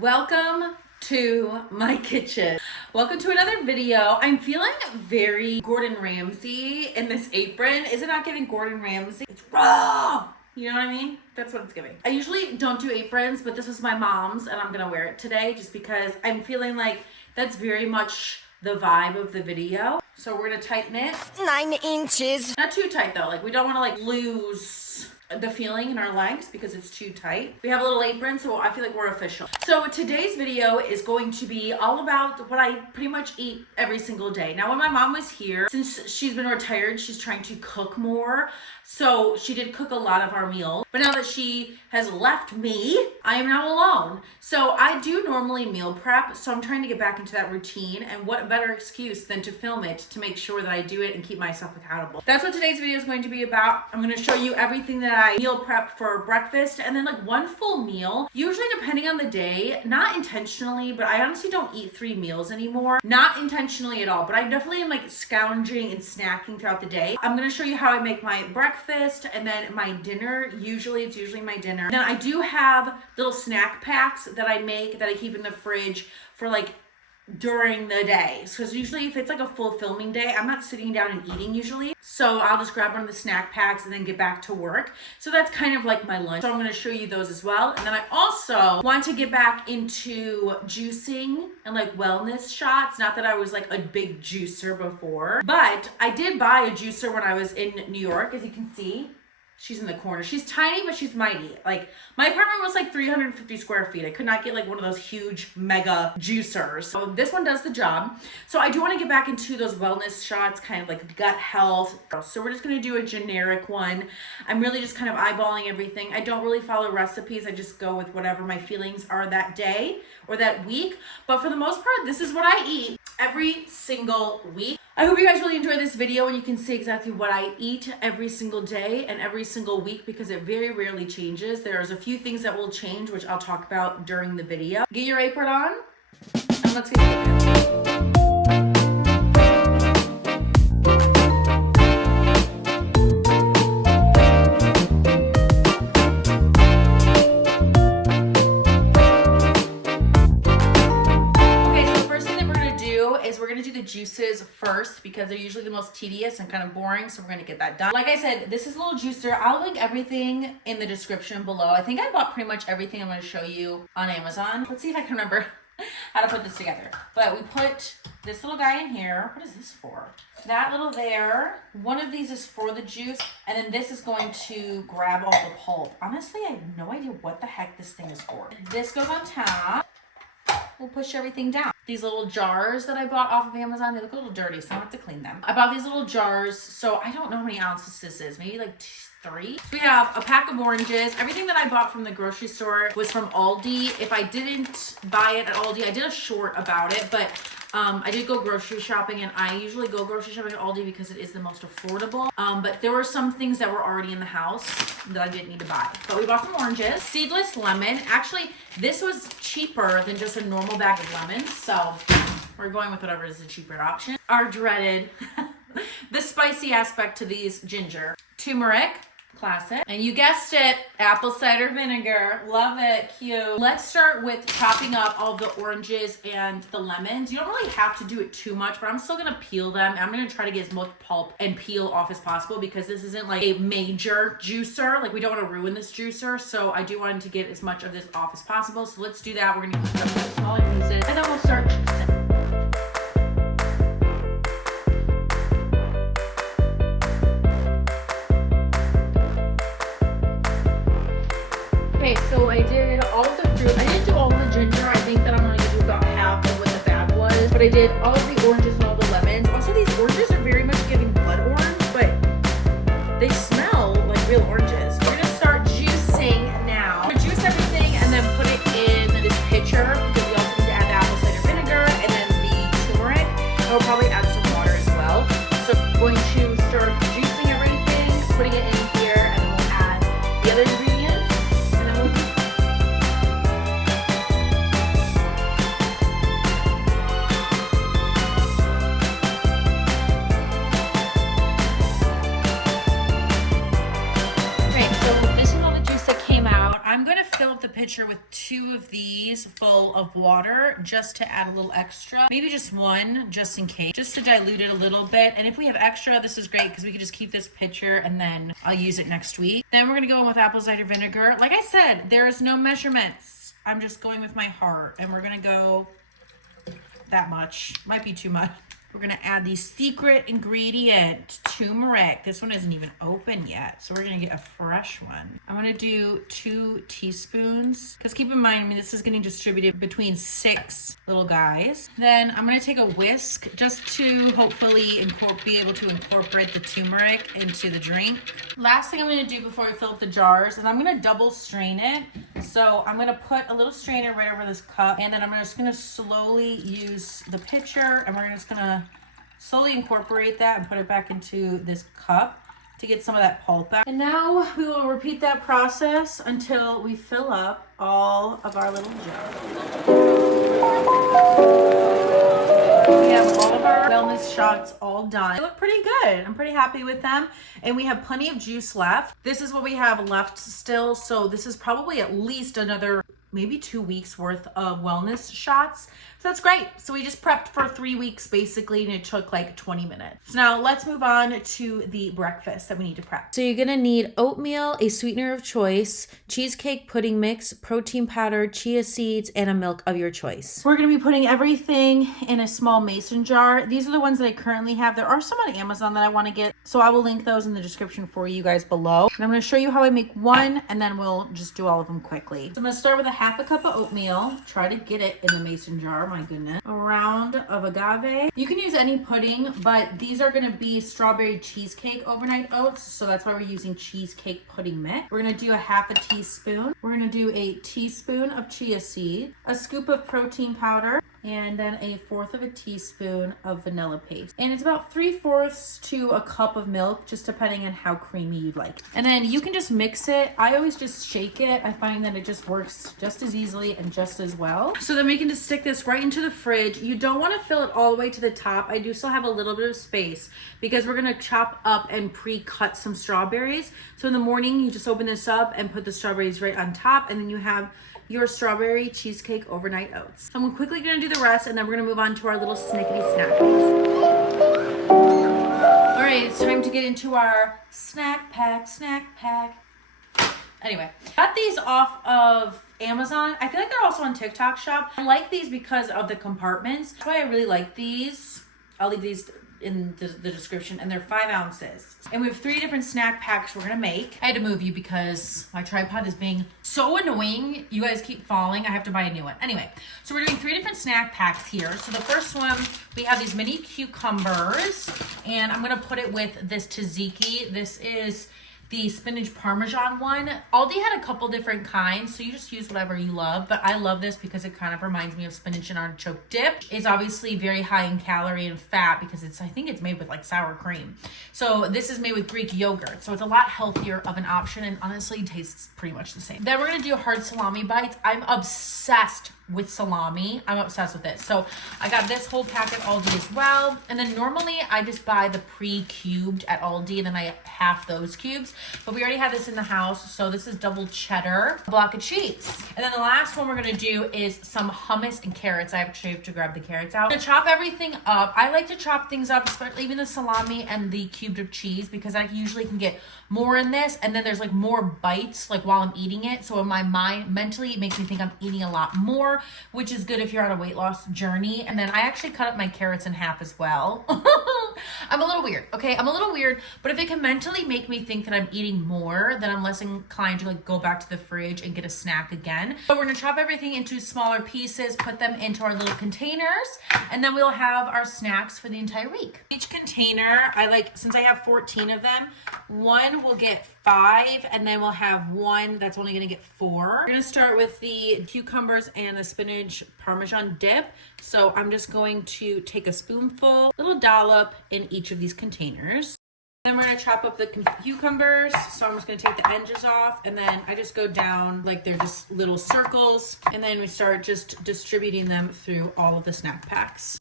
Welcome to my kitchen. Welcome to another video. I'm feeling very Gordon Ramsay in this apron. Is it not giving Gordon Ramsay? It's raw. You know what I mean? That's what it's giving. I usually don't do aprons, but this is my mom's and I'm gonna wear it today just because I'm feeling like that's very much the vibe of the video. So we're gonna tighten it. 9 inches. Not too tight though. Like we don't wanna lose the feeling in our legs because it's too tight. We have a little apron, so I feel like we're official. So today's video is going to be all about what I pretty much eat every single day. Now when my mom was here, since she's been retired, she's trying to cook more. So she did cook a lot of our meals, but now that she has left me, I am now alone. So I do normally meal prep, so I'm trying to get back into that routine, and what better excuse than to film it to make sure that I do it and keep myself accountable. That's what today's video is going to be about. I'm going to show you everything that I meal prep for breakfast, and then one full meal, usually depending on the day, not intentionally, but I honestly don't eat 3 meals anymore. Not intentionally at all, but I definitely am scrounging and snacking throughout the day. I'm going to show you how I make my breakfast and then my dinner. It's usually my dinner. Then I do have little snack packs that I make that I keep in the fridge for during the day. Because usually if it's a full filming day, I'm not sitting down and eating usually. So I'll just grab one of the snack packs and then get back to work. So that's kind of like my lunch. So I'm going to show you those as well. And then I also want to get back into juicing and wellness shots. Not that I was a big juicer before, but I did buy a juicer when I was in New York, as you can see. She's in the corner. She's tiny, but she's mighty. My apartment was 350 square feet. I could not get one of those huge mega juicers. So this one does the job. So I do want to get back into those wellness shots, kind of gut health. So we're just going to do a generic one. I'm really just kind of eyeballing everything. I don't really follow recipes. I just go with whatever my feelings are that day or that week. But for the most part, this is what I eat every single week. I hope you guys really enjoy this video and you can see exactly what I eat every single day and every single week because it very rarely changes. There's a few things that will change, which I'll talk about during the video. Get your apron on and let's get started. The juices first because they're usually the most tedious and kind of boring, so we're going to get that done. Like I said, this is a little juicer. I'll link everything in the description below. I think I bought pretty much everything I'm going to show you on Amazon. Let's see if I can remember how to put this together. But we put this little guy in here. What is this for? That little there. One of these is for the juice, and then this is going to grab all the pulp. Honestly, I have no idea what the heck this thing is for. This goes on top. We'll push everything down. These little jars that I bought off of Amazon, they look a little dirty, so I have to clean them. I bought these little jars, so I don't know how many ounces this is. Maybe 3. We have a pack of oranges. Everything that I bought from the grocery store was from Aldi. If I didn't buy it at Aldi, I did a short about it, but I did go grocery shopping, and I usually go grocery shopping at Aldi because it is the most affordable. But there were some things that were already in the house that I didn't need to buy. But we bought some oranges. Seedless lemon. Actually, this was cheaper than just a normal bag of lemons, so we're going with whatever is the cheaper option. Our dreaded, the spicy aspect to these, ginger. Turmeric. Classic. And you guessed it, apple cider vinegar. Love it. Cute. Let's start with chopping up all the oranges and the lemons. You don't really have to do it too much, but I'm still going to peel them. I'm going to try to get as much pulp and peel off as possible because this isn't a major juicer. We don't want to ruin this juicer, so I do want to get as much of this off as possible. So let's do that. We're going to use some smaller pieces, and then we'll start juicing. Okay, so I did all of the fruit. I didn't do all of the ginger. I think that I'm going to do about half of what the bag was. But I did all of the oranges and all the lemons. Also, these oranges are very much giving blood orange, but they smell like real oranges. We're going to start juicing now. We're going to juice everything and then put it in this pitcher because we also need to add the apple cider vinegar and then the turmeric. And we'll probably add some water as well. So I'm going to start juicing everything, putting it in here, and then we'll add the other ingredients. these full of water just to add a little extra. Maybe just one, just in case, just to dilute it a little bit. And if we have extra, this is great because we can just keep this pitcher and then I'll use it next week. Then we're gonna go in with apple cider vinegar. Like I said, there is no measurements. I'm just going with my heart, and we're gonna go that much. Might be too much. We're gonna add the secret ingredient, turmeric. This one isn't even open yet, so we're gonna get a fresh one. I'm gonna do 2 teaspoons, because keep in mind, I mean, this is getting distributed between 6 little guys. Then I'm gonna take a whisk just to hopefully be able to incorporate the turmeric into the drink. Last thing I'm gonna do before we fill up the jars is I'm gonna double strain it. So I'm gonna put a little strainer right over this cup, and then I'm just gonna slowly use the pitcher, and we're just gonna slowly incorporate that and put it back into this cup to get some of that pulp out. And now we will repeat that process until we fill up all of our little jars. We have all of our wellness shots all done. They look pretty good. I'm pretty happy with them. And we have plenty of juice left. This is what we have left still. So this is probably at least another maybe 2 weeks worth of wellness shots. So that's great. So we just prepped for 3 weeks basically, and it took like 20 minutes. So now let's move on to the breakfast that we need to prep. So you're gonna need oatmeal, a sweetener of choice, cheesecake pudding mix, protein powder, chia seeds, and a milk of your choice. We're gonna be putting everything in a small mason jar. These are the ones that I currently have. There are some on Amazon that I wanna get, so I will link those in the description for you guys below. And I'm gonna show you how I make one, and then we'll just do all of them quickly. So I'm gonna start with a half a cup of oatmeal. Try to get it in the mason jar, my goodness. A round of agave. You can use any pudding, but these are gonna be strawberry cheesecake overnight oats, so that's why we're using cheesecake pudding mix. We're gonna do a half a teaspoon. We're gonna do a teaspoon of chia seed, a scoop of protein powder, and then a 1/4 of a teaspoon of vanilla paste. And it's about 3/4 to a cup of milk, just depending on how creamy you'd like. And then you can just mix it. I always just shake it. I find that it just works just as easily and just as well. So then we can just stick this right into the fridge. You don't want to fill it all the way to the top. I do still have a little bit of space because we're gonna chop up and pre-cut some strawberries. So in the morning, you just open this up and put the strawberries right on top, and then you have your strawberry cheesecake overnight oats. So I'm quickly gonna do the rest, and then we're gonna move on to our little snickety snackies. All right, it's time to get into our snack pack. Anyway, got these off of Amazon. I feel like they're also on TikTok Shop. I like these because of the compartments. That's why I really like these. I'll leave these in the description, and they're 5 ounces. And we have 3 different snack packs we're gonna make. I had to move you because my tripod is being so annoying. You guys keep falling. I have to buy a new one. Anyway, so we're doing 3 different snack packs here. So the first one, we have these mini cucumbers, and I'm gonna put it with this tzatziki. This is the spinach parmesan one. Aldi had a couple different kinds, so you just use whatever you love, but I love this because it kind of reminds me of spinach and artichoke dip. It's obviously very high in calorie and fat because I think it's made with like sour cream. So this is made with Greek yogurt, so it's a lot healthier of an option, and honestly tastes pretty much the same. Then we're gonna do hard salami bites. I'm obsessed with salami. I'm obsessed with it. So I got this whole pack at Aldi as well. And then normally I just buy the pre-cubed at Aldi, and then I half those cubes. But we already have this in the house. So this is double cheddar, a block of cheese. And then the last one we're going to do is some hummus and carrots. I actually have to grab the carrots out. I'm going to chop everything up. I like to chop things up, especially even the salami and the cubed of cheese, because I usually can get more in this, and then there's like more bites like while I'm eating it. So in my mind, mentally, it makes me think I'm eating a lot more, which is good if you're on a weight loss journey. And then I actually cut up my carrots in half as well. I'm a little weird, okay? I'm a little weird, but if it can mentally make me think that I'm eating more, then I'm less inclined to like go back to the fridge and get a snack again. So we're gonna chop everything into smaller pieces, put them into our little containers, and then we'll have our snacks for the entire week. Each container, since I have 14 of them, one will get 5, and then we'll have one that's only gonna get 4. We're gonna start with the cucumbers and the spinach parmesan dip. So I'm just going to take a spoonful, little dollop in each of these containers. Then we're gonna chop up the cucumbers. So I'm just gonna take the edges off, and then I just go down like they're just little circles, and then we start just distributing them through all of the snack packs.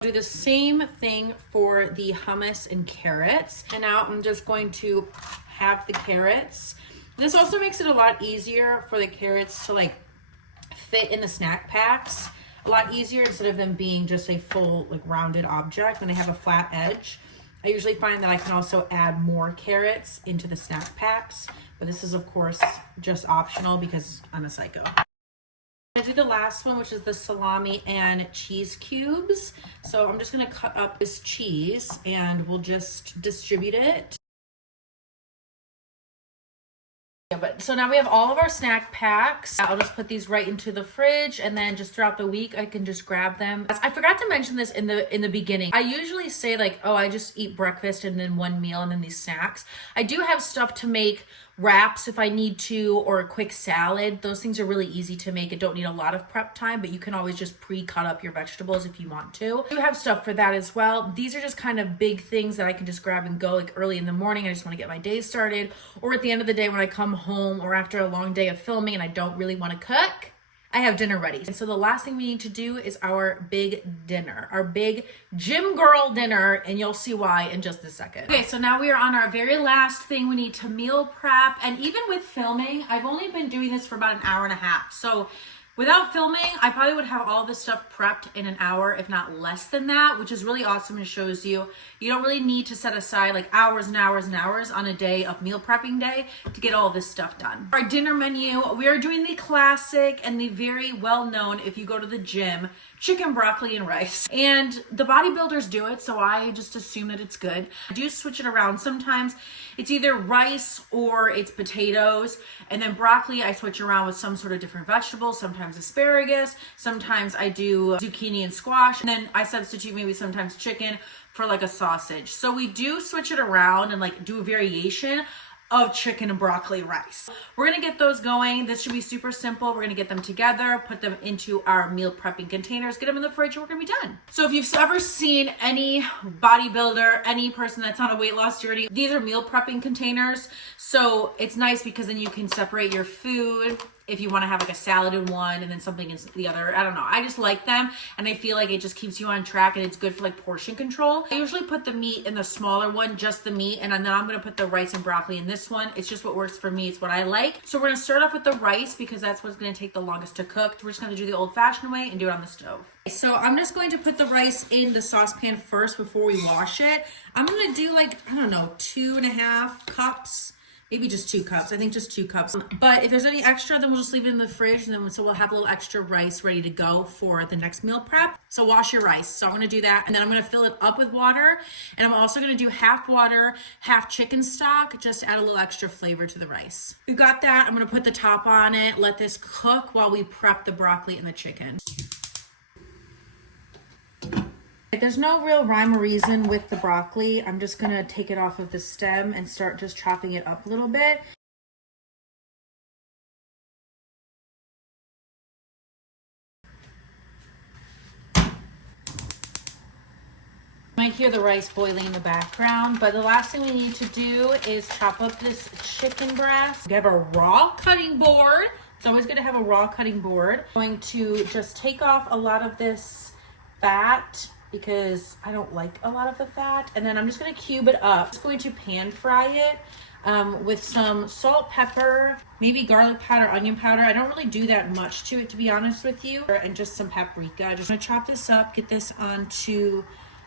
Do the same thing for the hummus and carrots. And now I'm just going to have the carrots. This also makes it a lot easier for the carrots to like fit in the snack packs a lot easier instead of them being just a full like rounded object when they have a flat edge. I usually find that I can also add more carrots into the snack packs, but this is of course just optional because I'm a psycho. I'm gonna do the last one, which is the salami and cheese cubes. So I'm just gonna cut up this cheese and we'll just distribute it. But so now we have all of our snack packs. I'll just put these right into the fridge, and then just throughout the week I can just grab them. I forgot to mention this in the beginning. I usually say like, oh, I just eat breakfast and then one meal and then these snacks. I do have stuff to make wraps if I need to, or a quick salad. Those things are really easy to make and don't need a lot of prep time, but you can always just pre-cut up your vegetables if you want to. I do have stuff for that as well. These are just kind of big things that I can just grab and go like early in the morning. I just want to get my day started, or at the end of the day when I come home, or after a long day of filming and I don't really want to cook, I have dinner ready. And so the last thing we need to do is our big dinner, our big gym girl dinner, and you'll see why in just a second. Okay, so now we are on our very last thing. We need to meal prep, and even with filming, I've only been doing this for about an hour and a half. So without filming, I probably would have all this stuff prepped in an hour, if not less than that, which is really awesome and shows you don't really need to set aside like hours and hours and hours on a day of meal prepping day to get all this stuff done. Our dinner menu, we are doing the classic and the very well-known, if you go to the gym, chicken, broccoli, and rice. And the bodybuilders do it, so I just assume that it's good. I do switch it around sometimes. It's either rice or it's potatoes. And then broccoli, I switch around with some sort of different vegetables, sometimes asparagus, sometimes I do zucchini and squash, and then I substitute maybe sometimes chicken for like a sausage. So we do switch it around and like do a variation of chicken and broccoli rice. We're gonna get those going. This should be super simple. We're gonna get them together, put them into our meal prepping containers, get them in the fridge, and we're gonna be done. So if you've ever seen any bodybuilder, any person that's on a weight loss journey, these are meal prepping containers. So it's nice because then you can separate your food if you want to have like a salad in one and then something in the other. I don't know. I just like them, and I feel like it just keeps you on track, and it's good for like portion control. I usually put the meat in the smaller one, just the meat, and then I'm going to put the rice and broccoli in this one. It's just what works for me. It's what I like. So we're going to start off with the rice because that's what's going to take the longest to cook. We're just going to do the old fashioned way and do it on the stove. So I'm just going to put the rice in the saucepan first before we wash it. I'm going to do like, I don't know, 2.5 cups. Maybe just 2 cups. I think just 2 cups. But if there's any extra, then we'll just leave it in the fridge. And then so we'll have a little extra rice ready to go for the next meal prep. So wash your rice. So I'm going to do that. And then I'm going to fill it up with water. And I'm also going to do half water, half chicken stock, just to add a little extra flavor to the rice. We've got that. I'm going to put the top on it. Let this cook while we prep the broccoli and the chicken. There's no real rhyme or reason with the broccoli. I'm just gonna take it off of the stem and start just chopping it up a little bit. You might hear the rice boiling in the background, but the last thing we need to do is chop up this chicken breast. We have a raw cutting board. It's always good to have a raw cutting board. I'm going to just take off a lot of this fat, because I don't like a lot of the fat. And then I'm just gonna cube it up. I'm just going to pan fry it with some salt, pepper, maybe garlic powder, onion powder. I don't really do that much to it, to be honest with you. And just some paprika. Just gonna chop this up, get this onto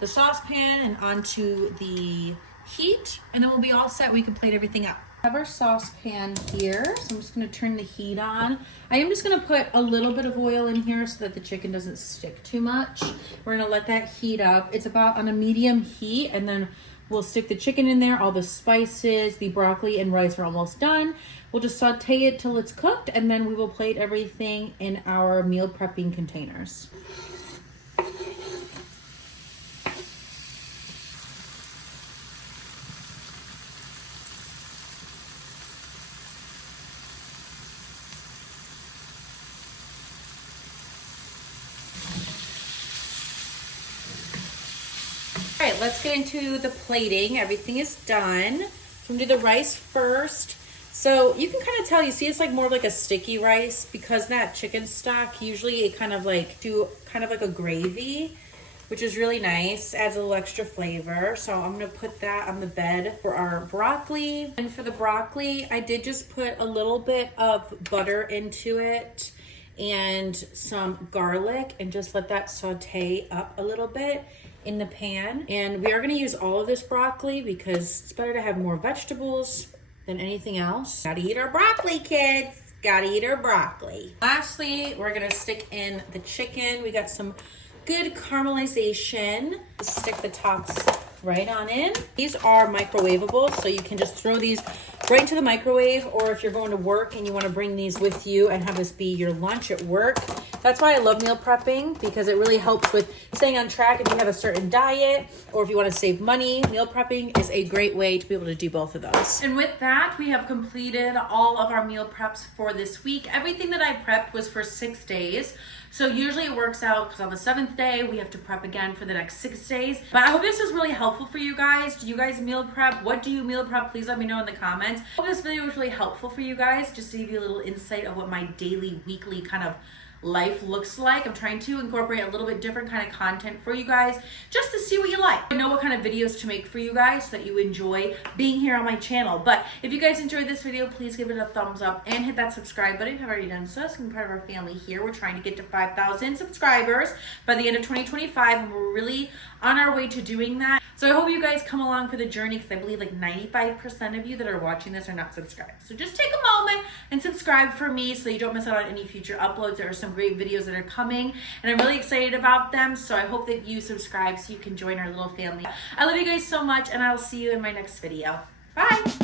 the saucepan and onto the heat, and then we'll be all set. We can plate everything up. I have our saucepan here, so I'm just going to turn the heat on. I am just going to put a little bit of oil in here so that the chicken doesn't stick too much. We're going to let that heat up. It's about on a medium heat, and then we'll stick the chicken in there. All the spices, the broccoli and rice are almost done. We'll just saute it till it's cooked, and then we will plate everything in our meal prepping containers. All right, let's get into the plating. Everything is done. So I'm gonna do the rice first. So you can kind of tell, you see it's like more like a sticky rice because that chicken stock, usually it kind of like a gravy, which is really nice, adds a little extra flavor. So I'm gonna put that on the bed for our broccoli. And for the broccoli, I did just put a little bit of butter into it and some garlic and just let that saute up a little bit in the pan. And we are going to use all of this broccoli because it's better to have more vegetables than anything else. Gotta eat our broccoli, kids. Gotta eat our broccoli. Lastly, we're gonna stick in the chicken. We got some good caramelization. Stick the tops right on in. These are microwavable, so you can just throw these right into the microwave, or if you're going to work and you want to bring these with you and have this be your lunch at work. That's why I love meal prepping, because it really helps with staying on track if you have a certain diet or if you want to save money. Meal prepping is a great way to be able to do both of those. And with that, we have completed all of our meal preps for this week. Everything that I prepped was for 6 days. So usually it works out because on the 7th day, we have to prep again for the next 6 days. But I hope this was really helpful for you guys. Do you guys meal prep? What do you meal prep? Please let me know in the comments. I hope this video was really helpful for you guys, just to give you a little insight of what my daily, weekly kind of life looks like. I'm trying to incorporate a little bit different kind of content for you guys, just to see what you like. I know what kind of videos to make for you guys so that you enjoy being here on my channel. But if you guys enjoyed this video, please give it a thumbs up and hit that subscribe button if you've already done so. So you can be part of our family here. We're trying to get to 5,000 subscribers by the end of 2025, and we're really on our way to doing that. So I hope you guys come along for the journey, because I believe like 95% of you that are watching this are not subscribed. So just take a moment and subscribe for me so you don't miss out on any future uploads. There are some great videos that are coming, and I'm really excited about them. So I hope that you subscribe so you can join our little family. I love you guys so much, and I'll see you in my next video. Bye.